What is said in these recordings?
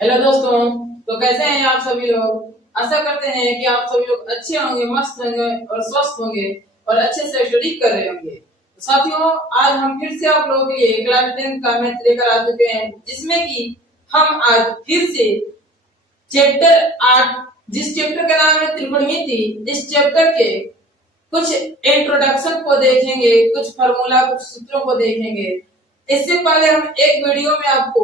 Hello दोस्तों। तो कैसे हैं आप सभी लोग। आशा करते हैं कि आप सभी लोग अच्छे होंगे, मस्त होंगे और स्वस्थ होंगे और अच्छे से स्टडी कर रहे होंगे। तो साथियों, आज हम फिर से आप लोगों के लिए क्लास 10 का मैथ लेकर आ चुके हैं, जिसमें कि हम आज फिर से चैप्टर 8, जिस चैप्टर का नाम है त्रिकोणमिति, इस चैप्टर के कुछ इंट्रोडक्शन को देखेंगे, कुछ फार्मूला, कुछ सूत्रों को देखेंगे। इससे पहले हम एक वीडियो में आपको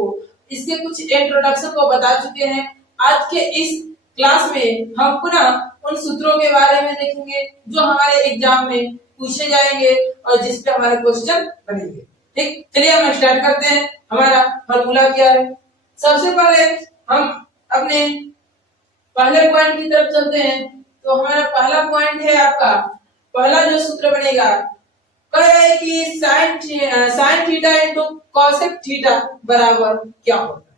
इसके कुछ इंट्रोडक्शन को बता चुके हैं। आज के इस क्लास में हम पुनः उन सूत्रों के बारे में देखेंगे जो हमारे एग्जाम में पूछे जाएंगे और जिस पे हमारे क्वेश्चन बनेंगे। ठीक, चलिए हम स्टार्ट करते हैं। हमारा फार्मूला क्या है। सबसे पहले हम अपने पहले पॉइंट की तरफ चलते हैं। तो हमारा पहला पॉइंट है, आपका पहला जो सूत्र बनेगा, कह रहे हैं कि sine theta into cosec theta बराबर क्या होता है।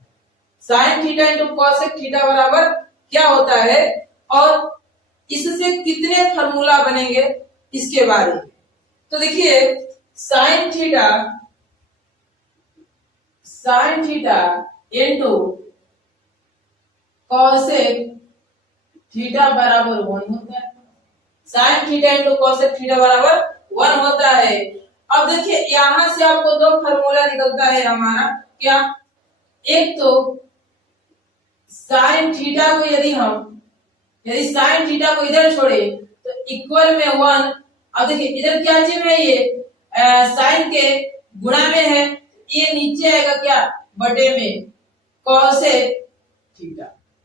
Sine theta into cosec theta बराबर क्या होता है और इससे कितने फार्मूला बनेंगे इसके बारे में। तो देखिए, sine theta into cosec theta बराबर 1 होता है। Sine theta into cosec theta बराबर 1 होता है। अब देखिए, यहां से आपको दो फार्मूला निकलता है हमारा। क्या? एक तो साइन थीटा को यदि साइन थीटा को इधर छोड़े तो इक्वल में 1। अब देखिए, इधर क्या चीज है, ये साइन के गुणा में है, ये नीचे आएगा क्या, बटे में कॉसेक थीटा,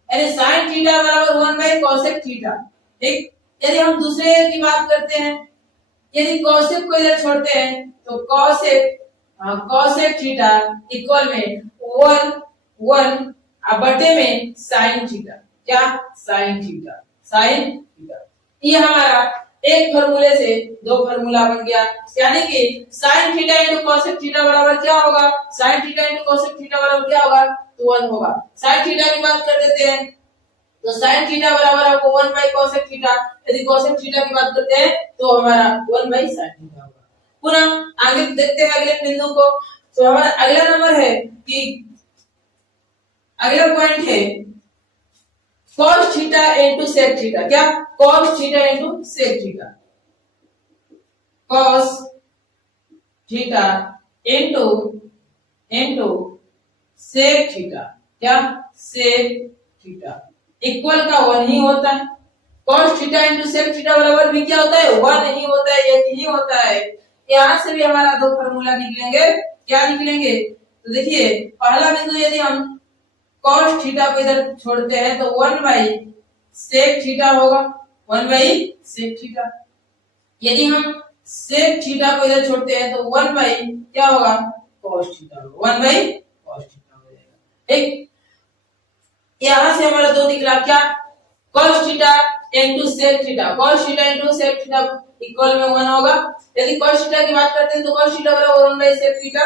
यानी साइन थीटा बराबर 1 बाई कॉसेक थीटा। ठीक, यदि हम दूसरे की बात करते हैं, यदि कॉसेक को इधर छोड़ते हैं तो कॉसेक थीटा इक्वल में 1 बटे में साइन थीटा। क्या? Sine theta. ये हमारा एक फार्मूले से दो फार्मूला बन गया, यानी कि sine theta into cosec theta बराबर क्या होगा, sine theta into cosec theta बराबर क्या होगा, तो 1 होगा। साइन थीटा की बात कर देते हैं, तो साइन थीटा बराबर आपको 1 बाई कोसेक थीटा। यदि कोसेक थीटा की बात करते हैं तो हमारा 1 बाई साइन थीटा होगा। पुनः आगे देखते हैं अगले बिंदु को। तो हमारा अगला नंबर है कि अगला पॉइंट है cos theta into sec theta. क्या? cos theta into sec theta. cos theta into sec theta. क्या? sec थीटा इक्वल का 1 ही होता है। cos theta into sec theta बराबर भी क्या होता है, 1 ही होता है, एक ही होता है। यहां से भी हमारा दो फार्मूला निकलेंगे। क्या निकलेंगे? तो देखिए, पहला बिंदु यदि हम cos थीटा को इधर छोड़ते हैं तो 1 बाई sec थीटा होगा, 1 बाई sec थीटा। यदि हम sec थीटा को इधर छोड़ते हैं तो 1 बाई क्या होगा, cos थीटा होगा, 1 बाई cos थीटा हो जाएगा। ठीक, यहां से हमारा दो निकला। क्या? cos theta into sec theta. cos theta into sec theta equal में 1 होगा। यदि cos थीटा की बात करते हैं तो cos थीटा बराबर 1 बाई sec थीटा,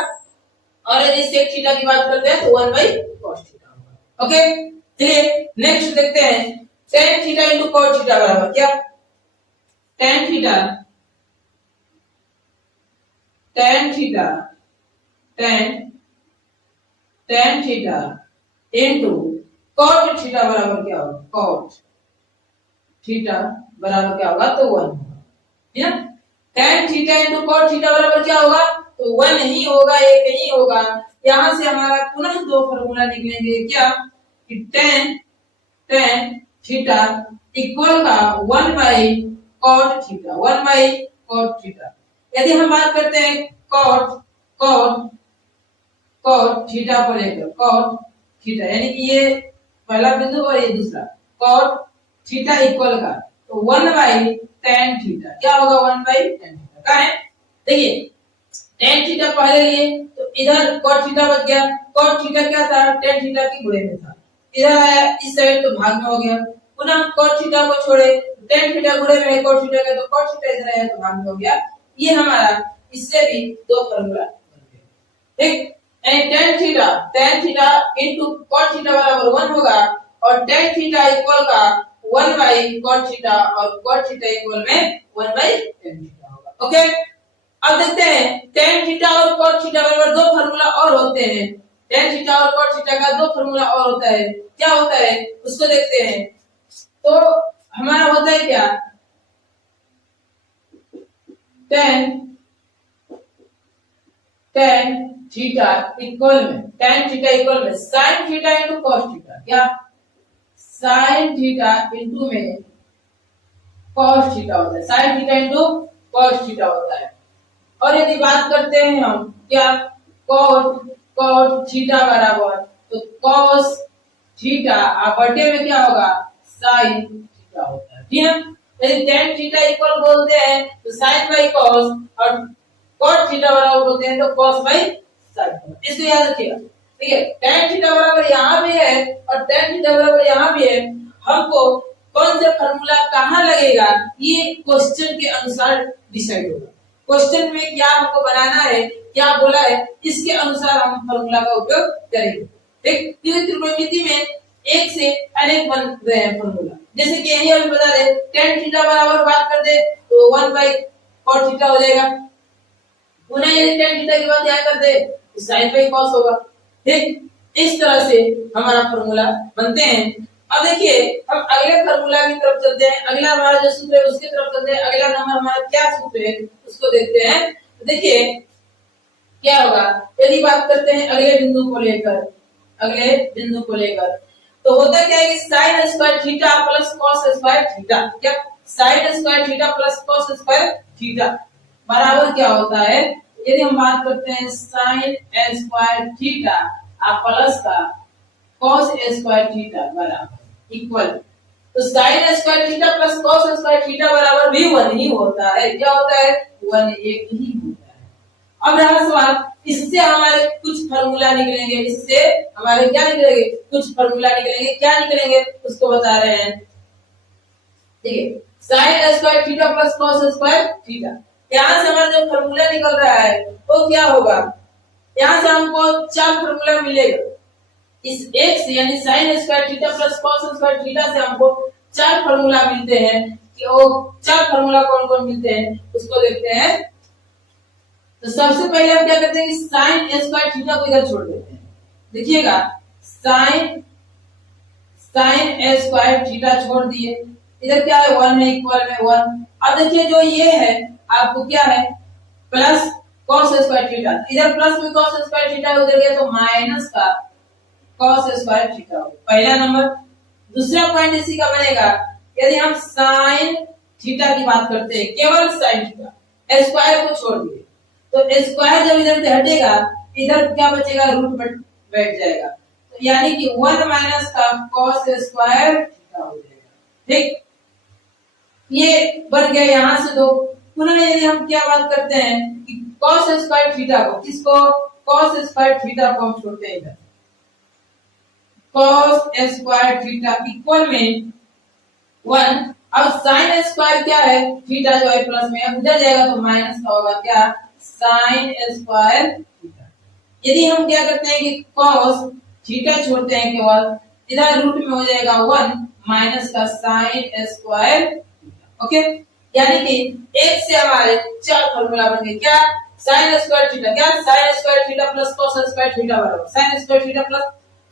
और यदि sec थीटा की बात करते हैं तो 1 बाई cos थीटा होगा। ओके, चलिए नेक्स्ट देखते हैं। tan theta into cos theta बराबर क्या, tan theta into cot theta बराबर क्या होगा, cot थीटा बराबर क्या होगा, तो 1 होगा। ठीक है, tan theta into cot theta बराबर क्या होगा, तो 1 ही होगा, एक ही होगा। यहां से हमारा पुनः दो फार्मूला निकलेंगे। क्या? कि tan थीटा इक्वल का 1 by cot theta, 1 by cot theta. यदि हम बात करते हैं cot थीटा को लेकर, cot थीटा यानी कि ये पहला बिंदु और ये दूसरा, cot थीटा इक्वल का तो 1 बाई tan थीटा। क्या होगा, 1 बाई tan थीटा का है। देखिए, tan थीटा पहले लिए तो इधर cot थीटा बच गया। cot थीटा क्या था, tan थीटा की गुणे में था, इधर आया इस साइड तो भाग में हो गया। पुनः cot थीटा को छोड़े, tan थीटा गुणे में है cot थीटा का, तो cot थीटा इधर आया तो भाग में हो गया। ये हमारा इससे भी दो फार्मूला बन गए। ठीक, tan theta into cot theta बराबर 1 होगा, और tan थीटा इक्वल का 1 बाई cot थीटा, और cot थीटा इक्वल में 1 बाई tan थीटा होगा। ओके, अब देखते हैं tan थीटा और cot थीटा बराबर दो फार्मूला और होते हैं। टेन थीटा और कॉट थीटा का दो फॉर्मूला और होता है, क्या होता है उसको देखते हैं। तो हमारा होता है क्या, टेन थीटा इक्वल में sine theta into cos theta, क्या साइन थीटा इंटू में कॉस थीटा होता है, sine theta into cos theta होता है। और यदि बात करते हैं हम क्या, कॉट थीटा बराबर, तो कॉस थीटा बटे में क्या होगा, साइन थीटा होता है, ठीक है। यदि टेन थीटा इक्वल बोलते हैं तो साइन बाई कॉस, और कॉट थीटा बराबर बोलते हैं तो कॉस बाई साइन। इसको याद रखिएगा, ठीक है। टेन थीटा बराबर यहाँ भी है और टेन थीटा बराबर यहाँ भी है। हमको कौन सा फॉर्मूला कहाँ लगेगा ये क्वेश्चन के अनुसार डिसाइड होगा। क्वेश्चन में क्या हमको बनाना है, क्या बोला है, इसके अनुसार हम फॉर्मूला का उपयोग करेंगे, ठीक। क्योंकि त्रिकोणमिति में एक से अनेक बन रहे हैं फॉर्मूला, जैसे कि यही हम बता दे टेन थीटा बराबर बात कर दे तो 1 बाई कॉट थीटा हो जाएगा। पुनः यदि टेन थीटा की बात क्या कर दे तो साइन बाई कॉस होगा, ठीक। इस तरह से हमारा फॉर्मूला बनते हैं। अब देखिए हम अगले फॉर्मूला की तरफ चलते हैं, अगला हमारा जो सूत्र है उसकी तरफ चलते हैं। अगला नंबर हमारा क्या सूत्र है उसको देखते हैं। तो देखिए क्या होगा, यदि बात करते हैं अगले बिंदु को लेकर, तो होता क्या है कि sine square theta plus cos square theta, क्या sine square theta plus cos square theta बराबर क्या होता है। यदि हम बात करते हैं साइन स्क्वायर थीटा प्लस का कॉस स्क्वायर थीटा बराबर इक्वल, तो sine square theta plus cos square theta बराबर भी 1 ही होता है, क्या होता है 1 एक ही होता है। अब रहा सवाल, इससे हमारे कुछ फार्मूला निकलेंगे, इससे हमारे क्या निकलेंगे, कुछ फार्मूला निकलेंगे, क्या निकलेंगे उसको बता रहे हैं, ठीक है। Sign square theta plus cos square theta, यहाँ से हमारा जो फार्मूला निकल रहा है वो क्या होगा, यहाँ से हमको 4 फार्मूला मिलेगा। इस एक से यानी sign square theta plus cos square theta से हमको 4 फार्मूला मिलते हैं, कि वो 4 फार्मूला कौन कौन मिलते हैं उसको देखते हैं। तो सबसे पहले हम क्या करते हैं, साइन स्क्वायर थीटा को इधर छोड़ देते हैं। देखिएगा साइन स्क्वायर थीटा छोड़ दिए, इधर क्या है 1 है, इक्वल में 1। अब देखिए जो ये है आपको क्या है प्लस कॉस स्क्वायर थीटा, इधर प्लस में कॉस स्क्वायर थीटा उधर गया तो माइनस का कॉस स्क्वायर थीटा हो, पहला नंबर। दूसरा पॉइंट इसी का बनेगा, यदि हम साइन थीटा की बात करते हैं, केवल साइन थीटा, स्क्वायर को छोड़ दिए, तो स्क्वायर जब इधर से हटेगा इधर क्या बचेगा, रूट बैठ जाएगा, तो यानी कि 1 माइनस का कॉस स्क्वायर थीटा हो जाएगा, ठीक। ये बन गया यहाँ से 2। पुनः यदि हम क्या बात करते हैं कि कॉस स्क्वायर थीटा को, किसको, कॉस स्क्वायर थीटा को हम छोड़ते हैं इधर, कॉस स्क्वायर थीटा इक्वल में 1। अब साइन स्क्वायर क्या है, थीटा जो है प्लस में उधर जाएगा तो माइनस का होगा क्या, साइन स्क्वायर थीटा। यदि हम क्या करते हैं कि कॉस थीटा छोड़ते हैं केवल, इधर रूट में हो जाएगा 1 माइनस का साइन स्क्वायर थीटा, ओके। यानी कि एक से हमारे 4 फार्मूला बन गए, क्या साइन स्क्वायर थीटा, क्या sine square theta plus cos square theta बराबर sine square theta plus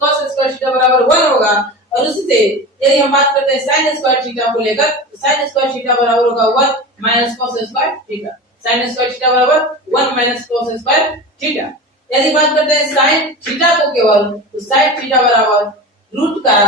cos square theta बराबर 1 होगा। और उसी से यदि हम बात करते हैं साइन स्क्वायर थीटा को लेकर, साइन स्क्वायर थीटा बराबर होगा 1 minus cos square theta, sign square theta बराबर 1 माइनस कॉस स्क्वायर थीटा। यदि बात करते हैं साइन थीटा को केवल, तो साइन थीटा बराबर रूट का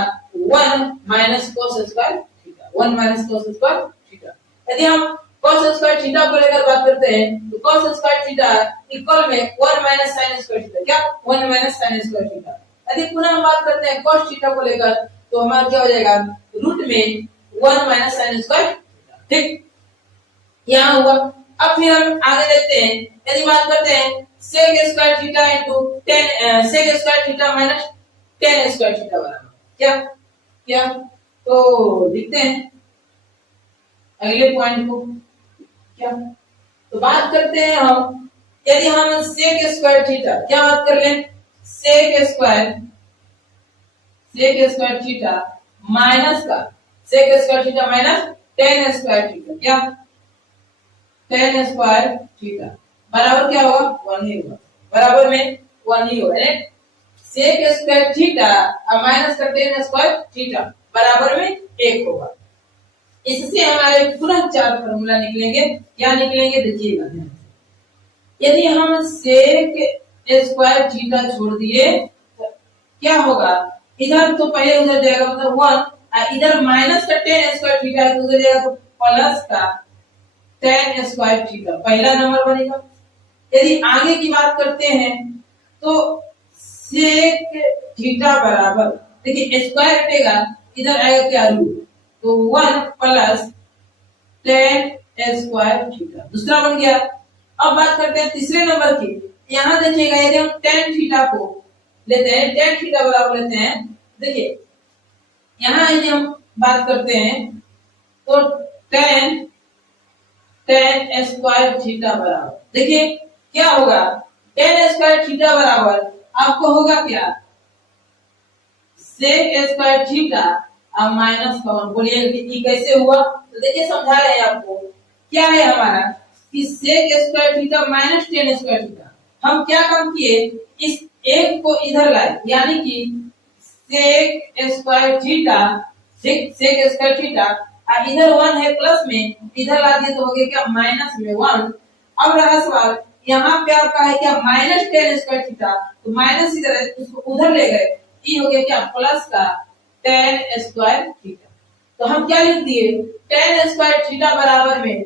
1 minus cos square theta, 1 minus cos square theta. यदि हम cos स्क्वायर थीटा को लेकर बात करते हैं तो cos स्क्वायर थीटा इक्वल में 1 माइनस sin स्क्वायर थीटा, क्या 1 माइनस sin स्क्वायर थीटा। यदि पुनः हम बात करते हैं cos थीटा को लेकर तो हमारा क्या हो जाएगा, रूट में 1 माइनस sin स्क्वायर थीटा, ठीक। यहाँ हुआ। अब फिर हम आगे देखते हैं, यदि बात करते हैं sec square theta into 10 sec square theta minus tan square theta बराबर क्या, क्या तो लिखते हैं अगले पॉइंट को, क्या तो बात करते हैं हम, यदि हम sec स्क्वायर थीटा क्या बात कर लें, sec स्क्वायर थीटा माइनस का sec square theta minus tan square theta, क्या tan स्क्वायर थीटा बराबर क्या होगा 1 ही होगा, बराबर में 1 ही होगा। सेक स्क्वायर थीटा और माइनस का टेन स्क्वायर थीटा बराबर में 1 होगा। इससे हमारे पुनः चार फॉर्मूला निकलेंगे। क्या निकलेंगे देखिएगा, यदि हम सेक स्क्वायर थीटा छोड़ दिए तो क्या होगा, इधर तो पहले उधर जाएगा मतलब 1, इधर माइनस का टेन स्क्वायर थीटा है तो उधर जाएगा तो प्लस का टेन स्क्वायर थीटा पहला नंबर बनेगा। यदि आगे की बात करते हैं तो सेक थीटा बराबर, देखिए स्क्वायर हटेगा इधर आएगा क्या रूट, तो 1 प्लस टेन स्क्वायर थीटा दूसरा बन गया। अब बात करते हैं तीसरे नंबर की। यहाँ देखिएगा यदि हम टेन थीटा को लेते हैं, टेन थीटा बराबर लेते हैं, देखिए यहाँ यदि हम बात करते हैं तो टेन स्क्वायर थीटा बराबर, देखिए क्या होगा, टेन स्क्वायर थीटा बराबर आपको होगा क्या, सेक स्क्वायर थीटा अब माइनस का 1। बोलिए कि कैसे हुआ, तो देखिए समझा रहे हैं आपको। क्या है हमारा कि sec square theta minus ten square theta, हम क्या काम किए, इस एक को इधर लाए, यानी कि sec square theta, sec square theta इधर 1 है प्लस में, इधर ला दिए तो हो गया क्या माइनस में 1। अब रहा सवाल, यहाँ पे आपका है क्या माइनस टेन स्क्वायर थीटा, तो माइनस इधर है उसको उधर ले गए, ये हो गया क्या प्लस का टेन स्क्वायर थीटा। तो हम क्या लिख दिए, टेन स्क्वायर थीटा बराबर में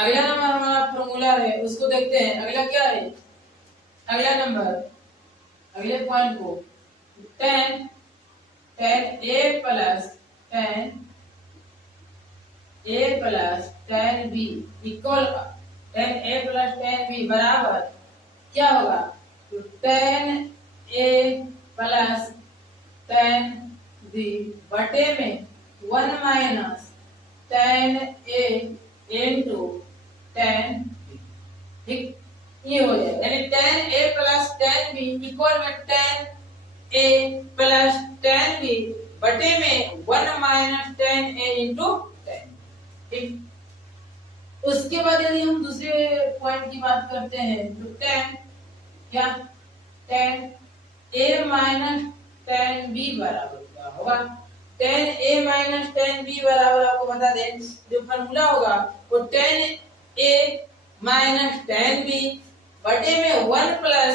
अगला नंबर हमारा फॉर्मूला है उसको देखते हैं। अगला क्या है, अगला नंबर, अगले पॉइंट को tan a plus tan b equal tan a plus tan b बराबर क्या होगा, तो tan a plus tan b बटे में 1 minus tan a into tan b। ठीक, ये हो जाएगा, यानी tan a plus tan b equal में tan a plus tan b बटे में 1 minus tan a into tan। ठीक, उसके बाद यदि हम दूसरे पॉइंट की बात करते हैं तो tan क्या, tan a minus tan b बराबर क्या होगा, tan a minus tan b बराबर आपको बता दें जो फॉर्मूला होगा वो tan a minus tan b बटे में 1 plus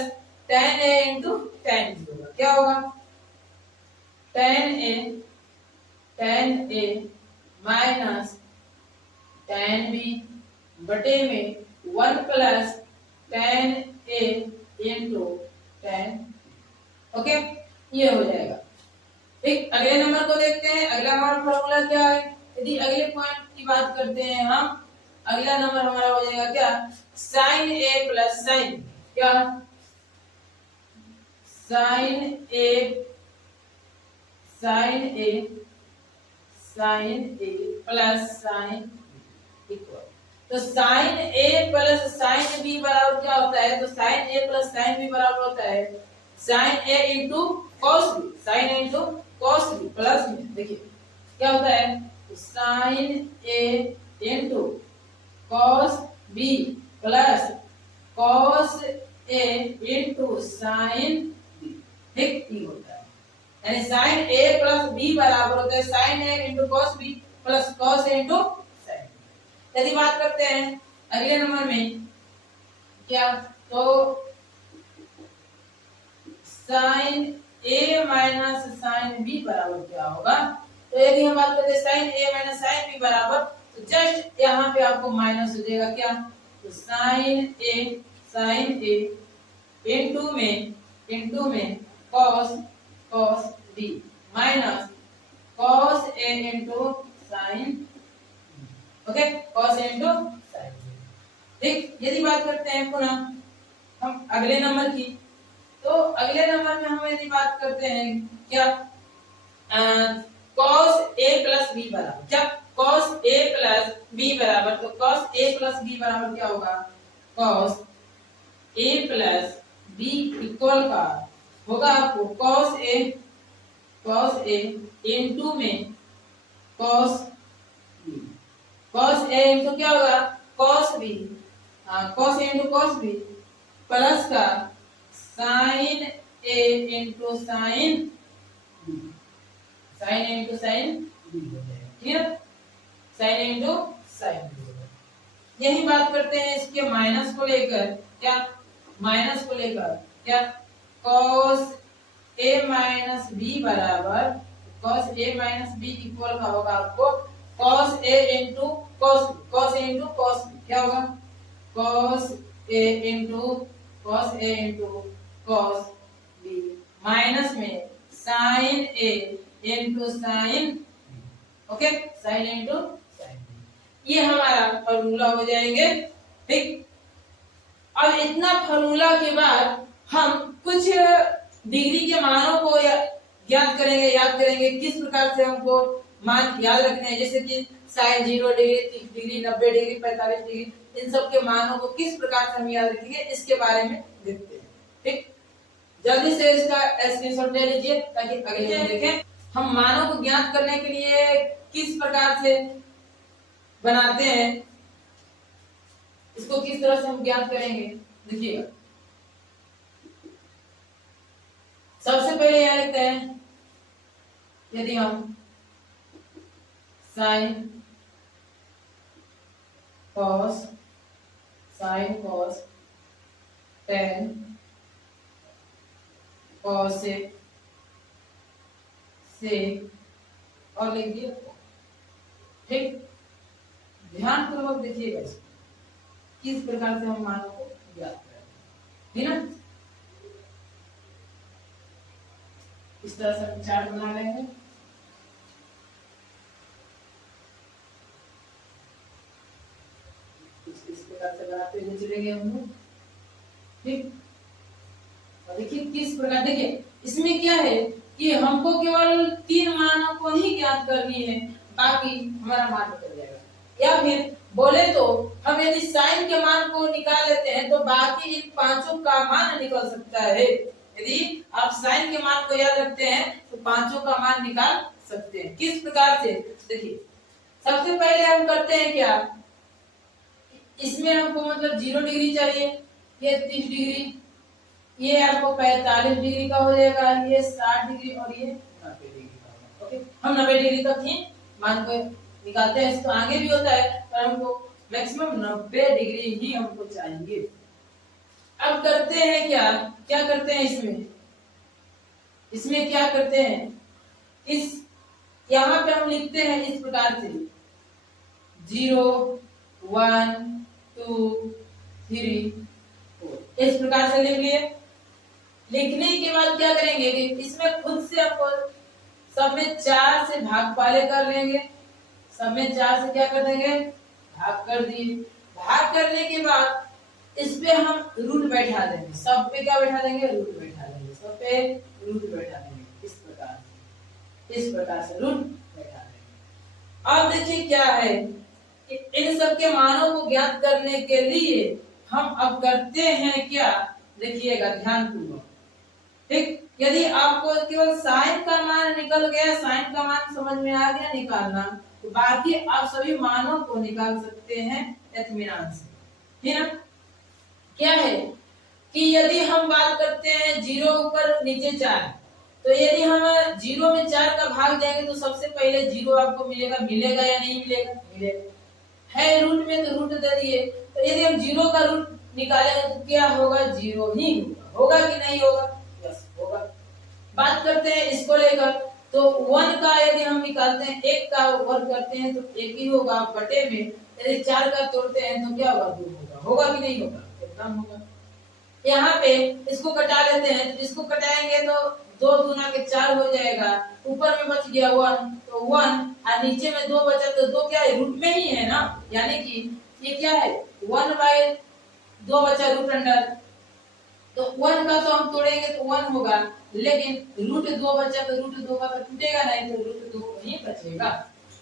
tan a into tan b होगा। क्या होगा, tan a minus tan b बटे में 1 plus tan a into tan। Okay, ये हो जाएगा। ठीक, अगले नंबर को देखते हैं। अगला हमारा फॉर्मूला क्या है, यदि अगले पॉइंट की बात करते हैं हम, अगला नंबर हमारा हो जाएगा क्या, sin a प्लस sin क्या, sin a plus sin equal, तो sin a plus sin b बराबर क्या होता है, तो sin a plus sin b बराबर होता है sin a into cos b, sin a into cos b plus में देखिए क्या होता है, तो sin a into cos b plus cos a into sin b। ठीक, ये होता है, यानी sin a प्लस b बराबर होता है sin a into cos b plus cos a into sin b। यदि बात करते हैं अगले नंबर में क्या, तो sin a minus sin b बराबर क्या होगा, तो यदि हम बात करते हैं sin a minus sin b बराबर, तो जस्ट यहाँ पे आपको माइनस हो जाएगा क्या, तो sin a इंटू में cos b minus cos a into sin। Okay, cos a into sin। ठीक, यदि बात करते हैं पुनः हम अगले नंबर की, तो अगले नंबर में हम यदि बात करते हैं क्या, cos a प्लस b बराबर क्या, cos a प्लस b बराबर, तो cos a प्लस b बराबर क्या होगा, cos a plus b equal का होगा आपको cos a इंटू में cos b, cos a into क्या होगा cos b, cos a into cos b plus का sin a into sin b, sin a into sin b हो जाएगा। Clear, sin a into sin b। यही बात करते हैं इसके माइनस को लेकर, क्या माइनस को लेकर क्या, cos a माइनस b बराबर, cos a minus b equal का होगा आपको cos a into cos a into cos b, क्या होगा cos a into cos b minus में sin a into sin b। Okay, sin a into sin b, ये हमारा formula हो जाएंगे। ठीक, अब इतना फॉर्मूला के बाद हम कुछ डिग्री के मानों को याद करेंगे किस प्रकार से हमको मान याद रखने हैं, जैसे कि sin 0 degree, 30 degree, 90 degree, 45 degree, इन सब के मानों को किस प्रकार से हम याद रखेंगे इसके बारे में देखते हैं। ठीक, जल्दी से इसका स्क्रीनशॉट ले लीजिए ताकि अगले हम देखें हम मानों को ज्ञात करने के लिए किस प्रकार से बनाते हैं, इसको किस तरह से हम ज्ञात करेंगे। देखिएगा, सबसे पहले यह लिखते हैं, यदि हम sin cos tan cos से और लिख दिया। ठीक, ध्यान पूर्वक देखिएगा इसको। किस प्रकार से हम मानों को ज्ञात करें, है ना। इस तरह से हम चार्ट बना लेंगे। इस प्रकार से बनाते हुए चलेंगे हम लोग, ठीक। और देखिए किस प्रकार, देखिए इसमें क्या है कि हमको केवल 3 मानों को ही ज्ञात करनी है, बाकी हमारा मान निकल जाएगा। या फिर बोले तो हम यदि साइन के मान को निकाल लेते हैं तो बाकी इन पांचों का मान निकल सकता है। यदि आप साइन के मान को याद रखते हैं तो पांचों का मान निकाल सकते हैं। किस प्रकार से, देखिए सबसे पहले हम करते हैं क्या, इसमें हमको मतलब 0 डिग्री चाहिए, ये 30 डिग्री, ये आपको 45 डिग्री का हो जाएगा, ये 60 डिग्री और ये 90 डिग्री का। ओके, हम 90 डिग्री तक ही मान को निकालते हैं। इसको आगे भी होता है पर हमको मैक्सिमम 90 डिग्री ही हमको चाहिए। अब करते हैं क्या, क्या करते हैं इसमें क्या करते हैं, इस यहाँ पे हम लिखते हैं इस प्रकार से 0 1 2 3 4, इस प्रकार से लिख लिए। लिखने के बाद क्या करेंगे कि इसमें खुद से आपको सब में 4 से भाग पाले कर लेंगे, सब में 4 से क्या कर देंगे, भाग कर दिए। भाग करने के बाद इस पे हम रूट बैठा देंगे, सब पे क्या बैठा देंगे, रूट बैठा देंगे, सब पे रूट बैठा देंगे, इस प्रकार से रूट बैठा देंगे। अब देखिए क्या है कि इन सब के मानों को ज्ञात करने के लिए हम अब करते हैं क्या, देखिएगा ध्यानपूर्वक, ठीक। यदि आपको केवल साइन का मान निकल गया, साइन का मान समझ में आ गया निकालना, तो बाकी आप सभी मानों को निकाल सकते हैं इत्मीनान से, है ना। क्या है कि यदि हम बात करते हैं 0 ऊपर नीचे 4, तो यदि हम 0 में 4 का भाग देंगे तो सबसे पहले 0 आपको मिलेगा या नहीं मिलेगा, मिलेगा। है रूट में तो रूट दे दिए, तो यदि हम 0 का रूट निकालेंगे तो क्या होगा, 0 ही होगा कि नहीं होगा, यस होगा। बात करते हैं इसको लेकर, तो 1 का यदि हम निकालते हैं, 1 का वर्ग करते हैं तो 1 ही होगा बटे में, यदि 4 का तोड़ते हैं तो क्या होगा, 2 होगा कि नहीं होगा, एकदम होगा। यहाँ पे इसको कटा लेते हैं, तो इसको कटाएंगे तो 2 दूना के 4 हो जाएगा, ऊपर में बच गया 1, तो 1 और नीचे में 2 बचा, तो 2 क्या है, रूट में ही है ना, यानी कि ये क्या है 1/2 बचा रूट अंडर, तो 1 का तो हम तोड़ेंगे तो 1 होगा, लेकिन रूट 2 बचा तो रूट 2 का तो टूटेगा नहीं, तो रूट 2 ही बचेगा।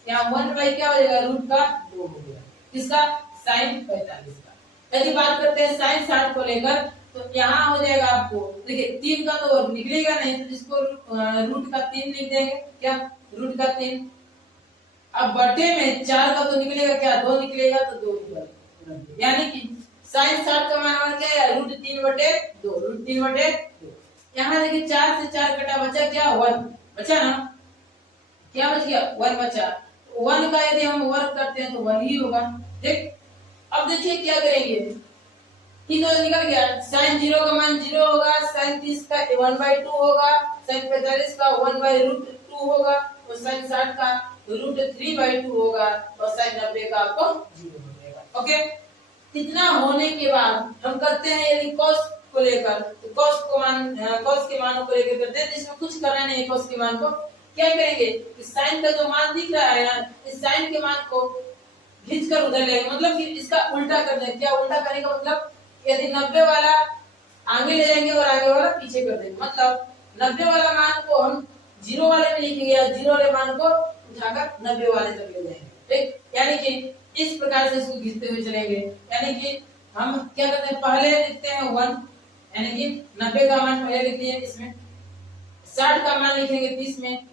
यहाँ 1 बाई क्या हो जाएगा, रूट का 2 हो गया, किसका, साइन 45 का। यदि बात करते हैं साइन 60 को लेकर, तो यहाँ हो जाएगा आपको, देखिए 3 का तो निकलेगा नहीं, तो इसको रूट का 3 लिख देंगे, क्या रूट का 3। अब बटे में 4 का तो निकलेगा क्या, 2 निकलेगा, तो 2 निकलेगा, यानी कि साइन 60 का मान क्या है, रूट 3/2, रूट 3/2। यहाँ देखिए 4 से 4 कटा, बचा क्या, 1 बचा ना, क्या बच गया, 1 बचा। 1 का यदि हम वर्ग करते हैं तो 1 ही होगा, ठीक। अब देखिए क्या करेंगे, तीन तो निकल गया, साइन 0 का मान 0 होगा, साइन 30 का 1/2 होगा, साइन 45 का 1/√2 होगा, और साइन 60 का √3/2 होगा, और साइन 90 का आपको 0 हो जाएगा। ओके, इतना होने के बाद हम करते हैं यदि cos को लेकर, तो cos के मानों को लेकर करते हैं, तो इसमें कुछ करना नहीं है। cos के मान को क्या करेंगे कि साइन का जो मान दिख रहा है ना, इस साइन के मान को खींच कर उधर लेंगे, मतलब कि इसका उल्टा कर देंगे। क्या उल्टा करने का मतलब, यदि 90 वाला आगे ले जाएंगे और आगे वाला पीछे कर देंगे, मतलब 90 वाला मान को हम 0 वाले में लिखेंगे, या 0 वाले मान को उठाकर 90 वाले तक ले जाएंगे, ठीक। यानी कि इस प्रकार से इसको खींचते हुए चलेंगे, यानी कि हम क्या करते हैं, पहले लिखते हैं 1, यानी कि 90 का मान पहले लिख दिए, इसमें 60 का मान लिखेंगे 30 में,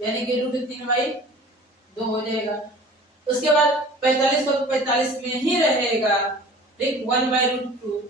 यानी कि √3/2 हो जाएगा। उसके बाद 45 को 45 में ही रहेगा, ठीक, 1/√2।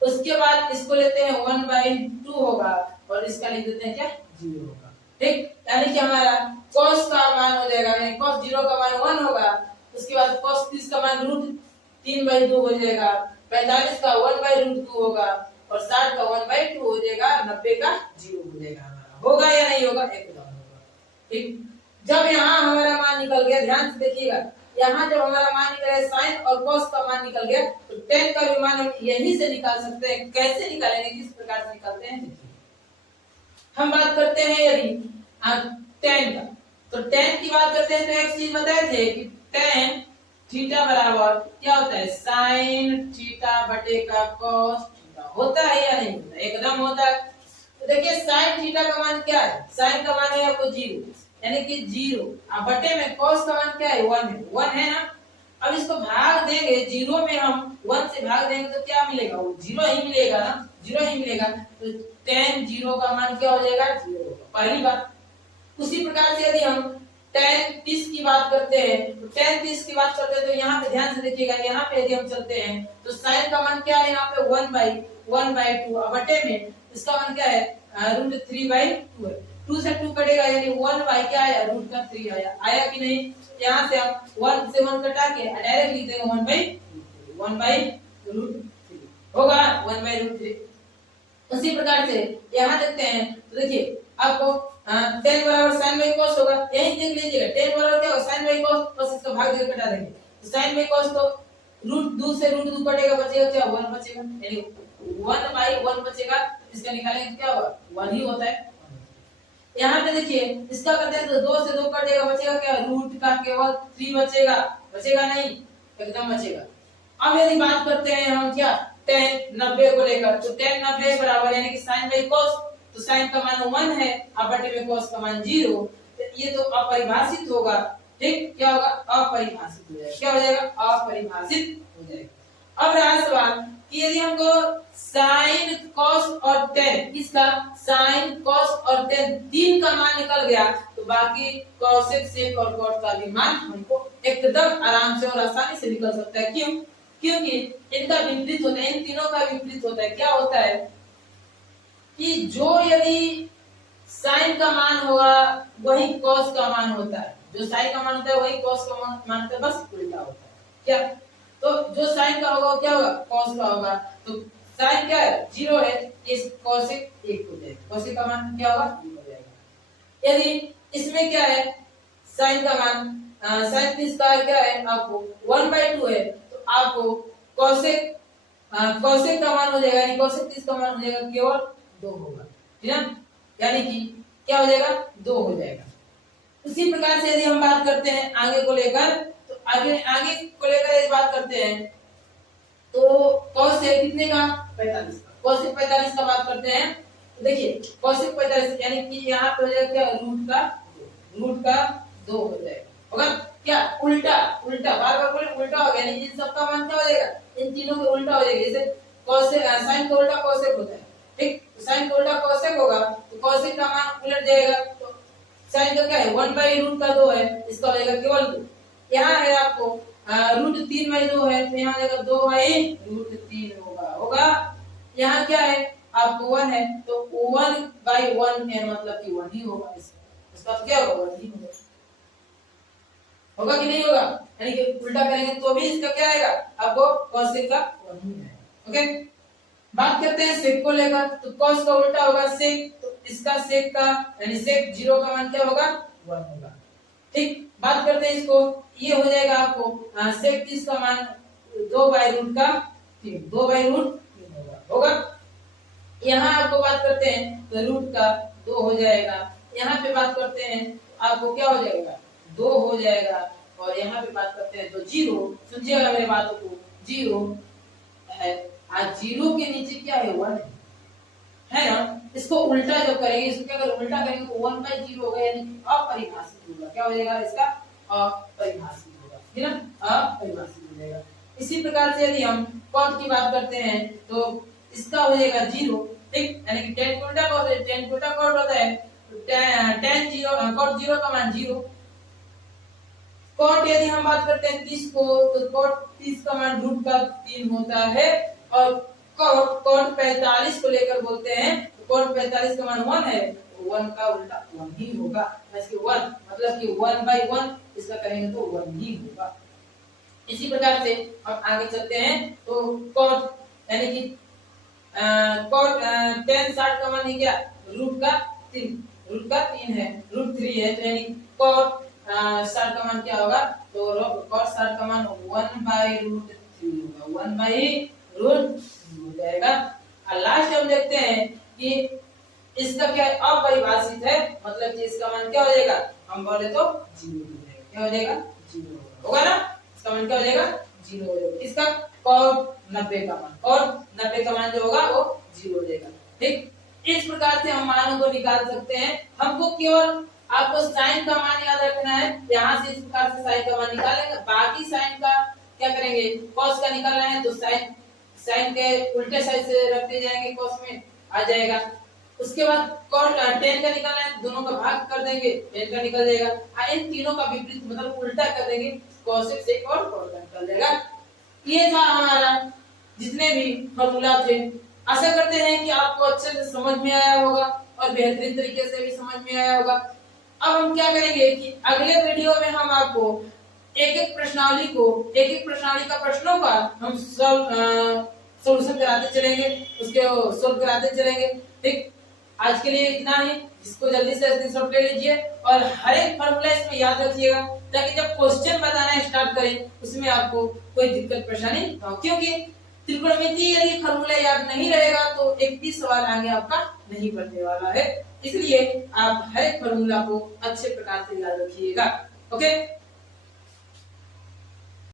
उसके बाद इसको लेते हैं 1/2 होगा, और इसका लिख देते हैं क्या, 0 होगा, ठीक। यानी कि हमारा cos का मान हो जाएगा, यानी cos 0 का मान 1 होगा, उसके बाद cos 30 का मान √3/2 हो जाएगा, 45 का 1/√2 होगा, और 60 का 1/2 हो जाएगा, 90 का 0 हो जाएगा। हमारा होगा या नहीं होगा, एकदम होगा, ठीक। जब यहाँ हमारा मान निकल गया, ध्यान से देखिएगा, यहाँ जब हमारा मान निकल गया साइन और कॉस का मान निकल गया तो टेन का भी मान हम यहीं से निकाल सकते हैं। कैसे निकालेंगे, किस प्रकार से निकालते हैं, हम बात करते हैं यदि टेन का, तो टेन की बात करते हैं तो एक चीज बताए थे कि टेन थीटा बराबर क्या होता है, साइन थीटा बटे का कॉस थीटा। होता है या नहीं होता, एकदम होता है। तो देखिए साइन थीटा का मान क्या है, साइन का मान है आपको 0 यानी कि 0, अब बटे में कॉस का मान क्या है 1 है, 1 है ना। अब इसको भाग देंगे 0 में, हम 1 से भाग देंगे तो क्या मिलेगा, वो 0 ही मिलेगा ना, 0 ही मिलेगा। तो tan 0 का मान क्या हो जाएगा, 0 होगा, पहली बात। उसी प्रकार से यदि हम tan 30 की बात करते हैं तो tan 30 की बात करते हैं तो यहाँ पे ध्यान से देखिएगा, यहाँ पे यदि हम चलते हैं तो sin का मान क्या है, यहाँ पे 1/2 अब बटे में इसका मान क्या है √3/2 है। 2 से 2 कटेगा यानी 1 क्या आया, √3 आया, आया कि नहीं। यहाँ से हम 1 से 1 कटा के डायरेक्ट लिख देंगे 1/√3 होगा, 1/√3। उसी प्रकार से यहाँ देखते हैं तो देखिए आपको tan बराबर sin बाई cos होगा, यही देख लीजिएगा tan बराबर क्या होगा sin बाई cos, बस इसका भाग देकर कटा देंगे तो sin बाई cos तो √2 से √2 कटेगा, बचेगा क्या 1 बचेगा, यानी 1/1 बचेगा। इसका निकालेंगे तो क्या होगा 1 ही होता है। यहाँ पे देखिए इसका करते हैं तो 2 से 2 कटेगा, बचेगा क्या रूट का केवल 3 बचेगा, बचेगा नहीं, एकदम बचेगा। अब यदि बात करते हैं हम क्या tan 90 को लेकर, तो tan 90 बराबर यानी कि sin बाई cos, तो sin का मान 1 है अब बटे में cos का मान 0, तो ये तो अपरिभाषित होगा, ठीक, क्या होगा अपरिभाषित हो जाएगा, क्या हो जाएगा अपरिभाषित हो जाएगा। अब रहा सवाल कि यदि हमको sin cos और tan, इसका sin cos और tan तीन का मान निकल गया तो बाकी cosec sec और cot का भी मान हमको एकदम आराम से और आसानी से निकल सकता है। क्यों, क्योंकि इनका विपरीत होता है, इन तीनों का विपरीत होता है। क्या होता है कि जो यदि sin का मान होगा वही cos का मान होता है, जो sin का मान होता है वही cos का मान होता है, बस उल्टा होता है। क्या, तो जो sin का होगा क्या होगा cos का होगा, तो sin क्या है 0 है, इस cosec 1 हो जाएगा, cosec का मान क्या होगा 1 हो जाएगा। यदि इसमें क्या है sin का मान sin 30 का क्या है आपको 1/2 है, तो आपको cosec का मान हो जाएगा, यानी cosec 30 का मान हो जाएगा केवल 2 होगा, ठीक है, यानी कि क्या हो जाएगा 2 हो जाएगा। उसी प्रकार से यदि हम बात करते हैं आगे को लेकर, तो आगे को लेकर यदि बात करते हैं तो cosec कितने का 45 का, cosec 45 का बात करते हैं तो देखिए cosec 45 यानी कि यहाँ पे हो जाएगा क्या रूट का 2 हो जाएगा, होगा क्या उल्टा, उल्टा बार बार बोले उल्टा हो गया, यानी इन सब का मान क्या हो जाएगा, इन तीनों का उल्टा हो जाएगा। जैसे cosec sin का उल्टा cosec होता है, ठीक, sin का उल्टा cosec होगा तो cosec का मान उलट जाएगा, तो sin का क्या है 1/√2 है, इसका हो जाएगा केवल 2। यहाँ है आपको √3/2 है तो यहाँ आ जाएगा 2/√3 होगा। यहाँ क्या है आपको 1 है तो 1/1 है, मतलब कि 1 ही होगा, इसका तो क्या होगा 1 ही होगा, होगा कि नहीं होगा, यानी कि उल्टा करेंगे तो भी इसका क्या आएगा आपको cosec का 1 ही आएगा। ओके, बात करते हैं sec को लेकर, तो cos का उल्टा होगा sec, तो इसका sec का यानी sec 0 का मान क्या होगा 1 होगा, ठीक। बात करते हैं इसको, ये हो जाएगा आपको sec 30 का मान 2/√3 होगा। यहाँ आपको बात करते हैं तो रूट का 2 हो जाएगा, यहाँ पे बात करते हैं आपको क्या हो जाएगा 2 हो जाएगा, और यहाँ पे बात करते हैं तो 0, सुनिएगा मेरे बातों को, 0 है, आज 0 के नीचे क्या है 1 है ना। इसको उल्टा जब करेंगे, इसको क्या करेंगे उल्टा करेंगे तो 1/0 होगा, यानी अपरिभाषित होगा, क्या हो जाएगा इसका अपरिभाषित होगा, है ना, अपरिभाषित हो जाएगा। इसी प्रकार से यदि हम cot की बात करते हैं तो इसका हो जाएगा 0, ठीक, यानी कि tan उल्टा cos है, tan उल्टा cot होता है, तो tan 0 cot 0 का मान 0। cot यदि हम बात करते हैं 30 को, तो cot 30 का मान √3 होता है, और cot 45 को लेकर बोलते हैं तो cot 45 का मान 1 है, तो 1 का उल्टा 1 ही होगा, इसके 1 मतलब कि 1/1 इसका करेंगे तो 1 ही होगा। इसी प्रकार से हम आगे चलते हैं तो cot यानी कि cot tan 60 का मान है क्या √3 है, √3 है, तो यानी cot स्टार्ट का मान क्या होगा, तो cos स्टार्ट का मान 1/√3 होगा, 1/√3 हो जाएगा। और लास्ट हम देखते हैं कि इसका क्या अपरिभाषित है, मतलब कि इसका मान क्या हो जाएगा, हम बोले तो 0 हो जाएगा। क्या हो जाएगा, 0 होगा ना, इसका मान क्या हो जाएगा, 0 हो जाएगा। इसका cos 90 का मान, और 90 का मान जो होगा वो 0 हो जाएगा। ठीक, इस प्रकार से हम मानों को निकाल सकते हैं। हमको केवल आपको साइन का मान याद रखना है, यहाँ से इस प्रकार से साइन का मान निकालेंगे, बाकी साइन का क्या करेंगे, cos का निकालना है तो साइन के उल्टे साइड से रखते जाएंगे, cos में आ जाएगा। उसके बाद cos tan का निकालना है, दोनों का भाग कर देंगे, tan का निकल जाएगा। इन तीनों का विपरीत मतलब उल्टा कर देंगे, cos x और cos का निकल जाएगा। ये था हमारा जितने भी फॉर्मूला थे। आशा करते हैं कि आपको अच्छे से समझ में आया होगा और बेहतरीन तरीके से भी समझ में आया होगा। अब हम क्या करेंगे कि अगले वीडियो में हम आपको एक एक प्रश्नावली का प्रश्नों का हम सॉल्यूशन कराते चलेंगे, उसके सोल्व कराते चलेंगे। ठीक, आज के लिए इतना ही। इसको जल्दी से स्क्रीनशॉट ले लीजिए और हर एक फॉर्मूला इसमें याद रखिएगा, ताकि जब क्वेश्चन बताना स्टार्ट करें उसमें आपको कोई दिक्कत परेशानी ना हो। क्योंकि त्रिकोणमिति यदि फॉर्मूला याद नहीं रहेगा तो एक भी सवाल आगे आपका नहीं बनने वाला है। इसलिए आप हर एक फॉर्मूला को अच्छे प्रकार से याद रखिएगा। ओके।